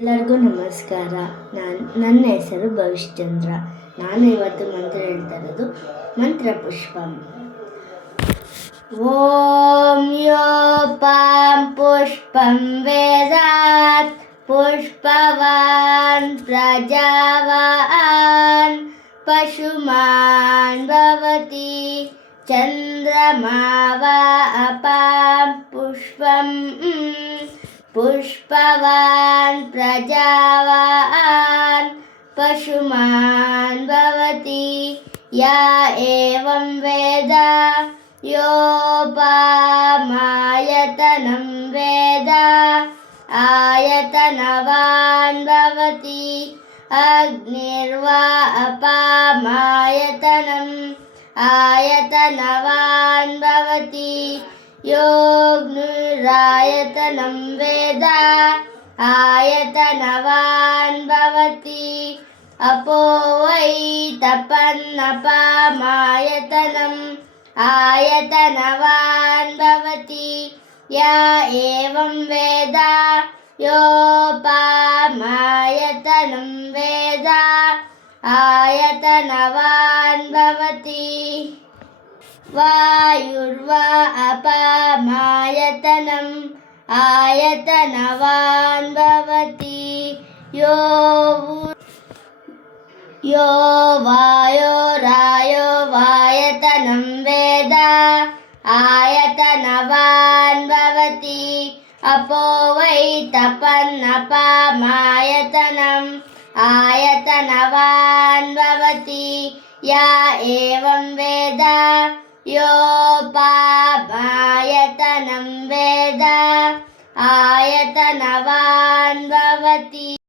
ಎಲ್ಲರಿಗೂ ನಮಸ್ಕಾರ. ನನ್ನ ಹೆಸರು ಭವಿಷ್ಚಂದ್ರ. ನಾನು ಇವತ್ತು ಮಂತ್ರ ಹೇಳ್ತಾ ಇರೋದು ಮಂತ್ರ ಪುಷ್ಪಂ. ಓಂ ಯೋಪಾಂ ಪುಷ್ಪಂ ವೇದಾತ್ ಪುಷ್ಪವಾನ್ ಪ್ರಜಾವಾನ್ ಪಶುಮಾನ್ ಭವತಿ ಚಂದ್ರಮಾ ವಾ ಅಪಾಂ ಪುಷ್ಪಂ पुष्पवान् प्रजावान् पशुमान् भवति या एवं वेद योपामायतनं वेद आयतनवान् भवति अग्निर्वा अपामायतनम् आयतनवान् भवति योऽग्निरायतनं वेद आयतनवान् भवति अपो वै तपन्नपामायतनम् आयतनवान् भवति या एवं वेद योपामायतनं वेद आयतनवान् भवति वायुर्वा अपामायतनम् आयतनवान् भवति यो वायोरायो वायतनं वेद आयतनवान् भवति अपो वै तपन्नपामायतनम् आयतनवान् भवति या एवं वेद योपामायतनं वेद आयतनवान् भवति।